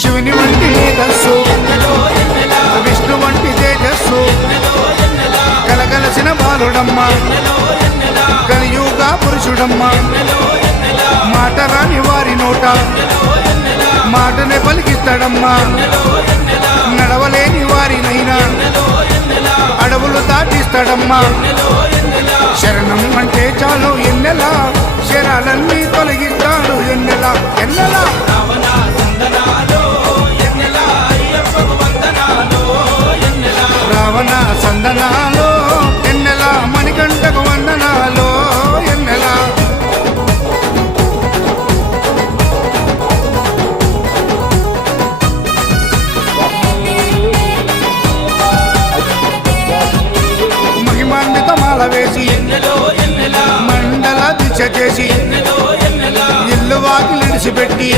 శివుని వంటి మేధస్సు విష్ణు వంటి తేజస్సు కలగలసిన బాలుడమ్మ కలియుగ పురుషుడమ్మ మాట రాని వారి నోట మాటనే పలికిస్తాడమ్మా నడవలేని వారినైనా అడవులు దాటిస్తాడమ్మా శరణం అంటే చాలు ఎన్నెలా శరాలన్నీ తొలగిస్తాడు ఎన్నెలా ఎన్నెలా రావణ సందనాలో ఎన్నెలా మణికంఠకు వందనాలో ఎన్నెలా మహిమాన్విత మాల వేసి మండల దీక్ష చేసి ఇల్లు వాకిలిడిసిపెట్టి